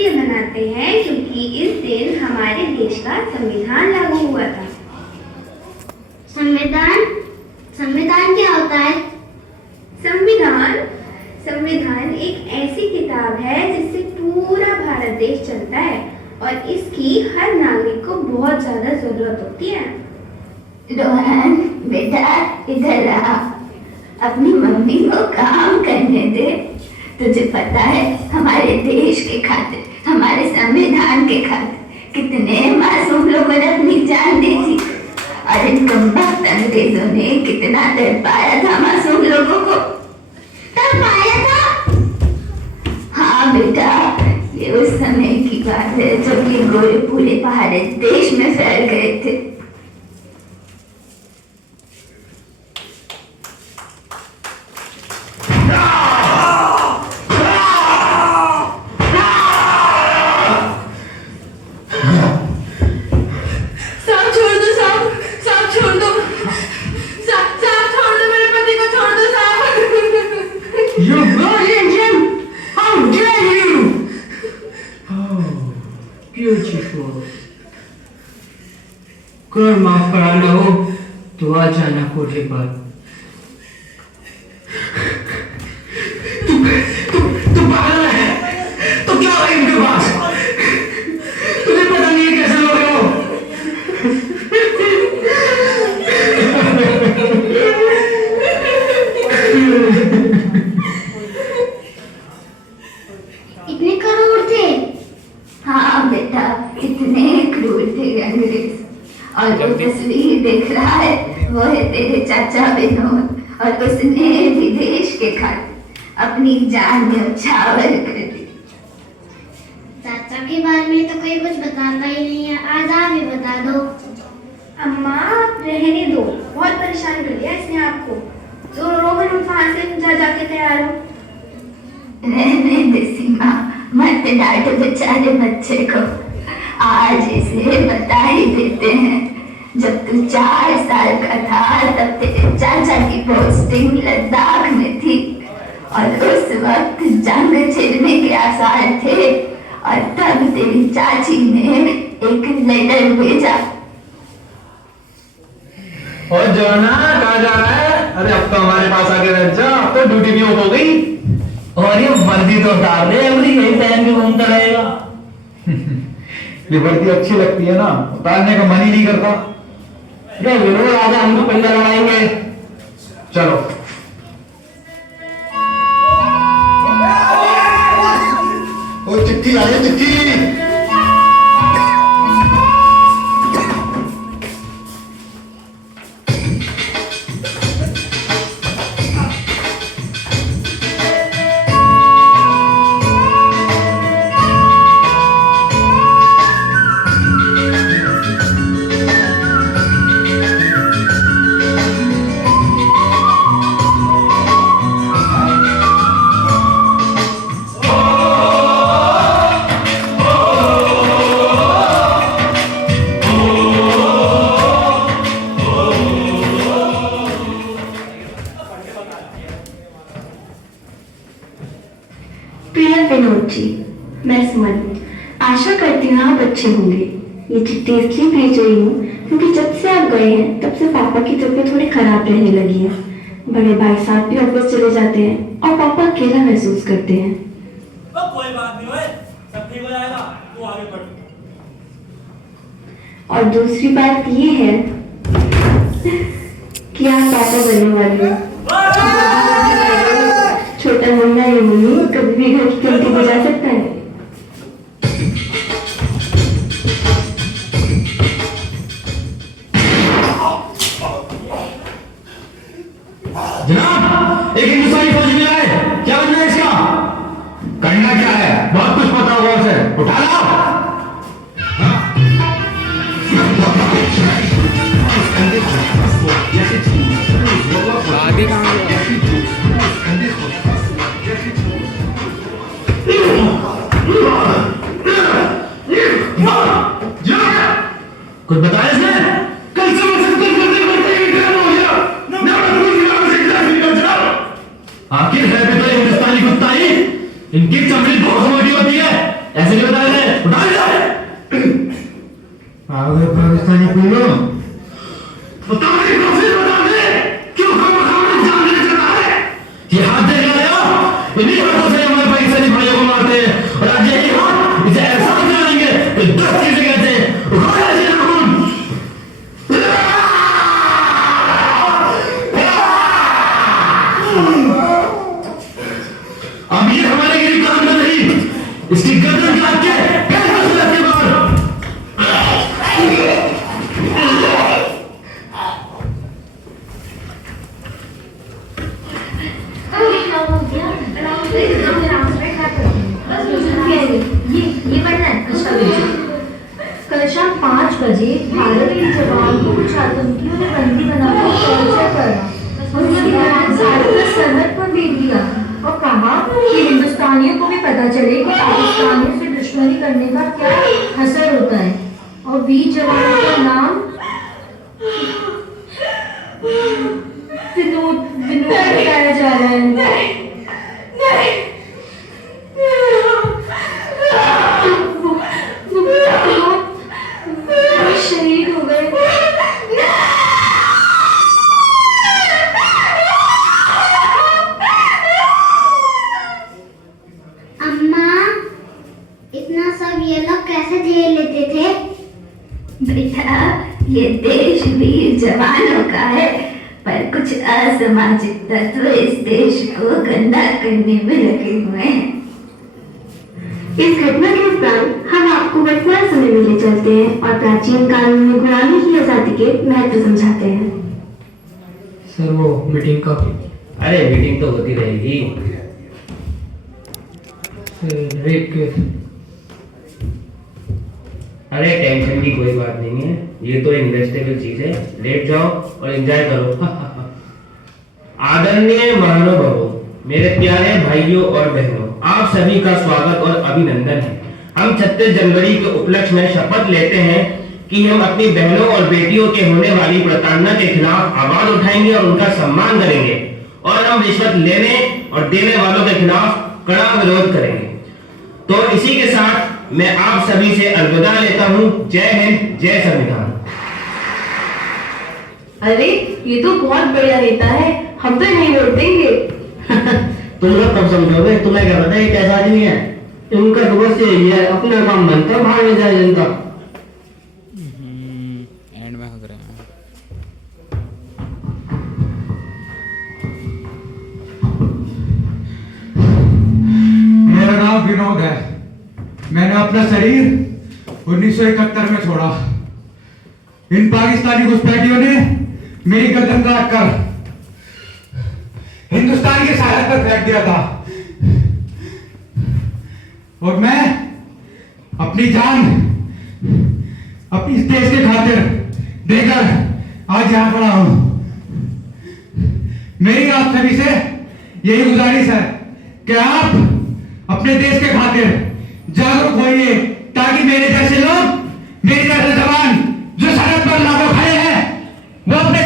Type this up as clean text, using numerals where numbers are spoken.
इसलिए मनाते हैं क्योंकि इस दिन हमारे देश का संविधान लागू हुआ था। संविधान संविधान क्या होता है? संविधान एक ऐसी किताब है जिससे पूरा भारत देश चलता है और इसकी हर नागरिक को बहुत ज्यादा जरूरत होती है। रोहन बेटा इधर आ, अपनी मम्मी को काम करने दे। तुझे पता है हमारे देश के खातिर, हमारे संविधान के खातिर कितने मासूम लोगों ने अपनी जान दी थी और इन कमबख्त अंग्रेजों ने कितना तड़पाया था मासूम लोगों को। तड़पाया था? हाँ बेटा, ये उस समय की बात है जब ये गोरे पूरे भारत देश में फैल गए थे। कर माफ करा लो तो आ जाना कोठे पर। तू पागल है? तो क्या है इनके पास? तुझे पता नहीं है कैसे लोग हो? इतने करोड़ थे? हाँ बेटा, इतने क्रूर थे अंग्रेज। और वो तस्वीर देख रहा है, वो है तेरे चाचा विनोद और उसने विदेश के खातिर अपनी जान न्यौछावर कर दी। चाचा के बारे में तो कोई कुछ बताता ही नहीं है, आज आप ही बता दो। अम्मा आप रहने दो, बहुत परेशान कर दिया इसने आपको। तो रोहन वहां से जा जाके तैयार हो। रहने दे सीमा, मत डांटो बेचारे बच्चे को। आज इसे बता ही देते हैं, जब तू 4 साल का था तब तेरे चाचा की पोस्टिंग लद्दाख में थी और उस वक्त जंग छिड़ने के आसार थे और तब तेरी चाची ने एक लेटर भेजा। और जोना कहाँ जा रहा है? अरे अब तो हमारे पास आके बैठ जा, अब तो ड्यूटी भी हो गई। और ये वर्दी तो उतार दे, अभी यही पहन के घूमता रहेगा। ये वर्दी अच्छी लगती है ना, उतारने का मन ही नहीं करता। विनोद आजा, हम तो पंजा लड़ाएंगे। चलो। ओ चिट्ठी आई है, चिट्ठी। प्रिय विनोद जी, मैं सुमन, आशा करती हूँ आप अच्छे होंगे। ये चिट्ठी इसलिए भेज रही हूँ क्योंकि जब से आप गए हैं तब से पापा की तबीयत थोड़ी खराब रहने लगी है। बड़े भाई साहब भी ऑफिस चले जाते हैं और पापा अकेला महसूस करते हैं। तो कोई बात नहीं है, सब ठीक हो जाएगा, तू आगे बढ़। और दूसरी बात ये है कि आप पापा बनने वाले हो। छोटा मुन्ना ये मुन्नी कभी भी घर की गिनती बजा सकता है। जनाब, एक हिंदुस्तानी फौजी मिला है, क्या बनना है इसका? करना क्या है? बहुत कुछ पता होगा उसे, उठा लाओ। आगे कहाँ कुछ बताया इसने? कल से मुझसे कुछ करते करते ही खत्म हो गया। ना कुछ नाम से इतना निकल जनाब। आखिर है भी तो हिंदुस्तानी कुत्ता ही, इनकी चमड़ी बहुत मोटी होती है, ऐसे नहीं बता आगे पाकिस्तानी पिल्लो बता दे क्यों हम जान देना चाहता है? ये हाथ देख लाया, इन्हीं हाथों से हमारे पाकिस्तानी भाइयों को मारते हैं और आज यही हाथ इसे एहसास दिलाएंगे तो 10 चीजें कहते हैं उखाड़ा जी खून। अब ये हमारे गिरी काम में नहीं, इसकी गर्दन काट के के बाद ये पढ़ना है। कल शाम 5 बजे भारत के जवान को कुछ आतंकियों ने बंदी बनाकर टॉर्चर करा। उन्होंने भारत का सरहद पर भेज दिया और कहा कि हिंदुस्तानियों को भी पता चले कि पाकिस्तानियों से दुश्मनी करने का क्या असर होता है। और वीर जवानों का नाम विनोद बताया जा रहा है। शहीद हो गए। अम्मा, इतना सब ये लोग कैसे झेल लेते थे? बेटा, ये देश वीर जवानों का है, पर कुछ असामाजिक तत्व इस देश को गंदा करने में लगे हुए हैं। इस घटना के उपरांत हम आपको वर्तमान समय में ले चलते हैं और प्राचीन काल में गुलामी की आजादी के महत्व समझाते हैं। सर वो मीटिंग का अरे मीटिंग तो होती रहेगी। Rape case. अरे टेंशन की कोई बात नहीं है, ये तो इन्वेस्टेबल चीज है। लेट जाओ और एंजॉय करो। आदरणीय महानुभावों, मेरे प्यारे भाइयों और बहनों, आप सभी का स्वागत और अभिनंदन है। हम 36 जनवरी के उपलक्ष्य में शपथ लेते हैं कि हम अपनी बहनों और बेटियों के होने वाली प्रताड़ना के खिलाफ आवाज उठाएंगे और उनका सम्मान करेंगे और हम रिश्वत लेने और देने वालों के खिलाफ कड़ा विरोध करेंगे। तो इसी के साथ मैं आप सभी से अलविदा लेता हूं। जय हिंद, जय संविधान। अरे ये तो बहुत बढ़िया नेता है, हम तो नहीं वोट देंगे। तुम लोग कब समझोगे? तुम्हें क्या पता है ये कैसा आदमी है? इनका तो बस यही है, अपना काम बनता है, भाग में जाए जनता। एंड में हक रहे हैं। मेरा नाम विनोद है। मैंने अपना शरीर 1971 में छोड़ा। इन पाकिस्तानी घुसपैठियों ने मेरी गर्दन काट कर हिंदुस्तान की सरहद पर फेंक दिया था और मैं अपनी जान अपनी इस देश के खातिर देकर आज यहां खड़ा हूं। मेरी आप सभी से यही गुजारिश है कि आप अपने देश के खातिर जागरूक होइए ताकि मेरे जैसे लोग, मेरे जैसे जवान जो सरहद पर लाखों खड़े हैं, वो अपने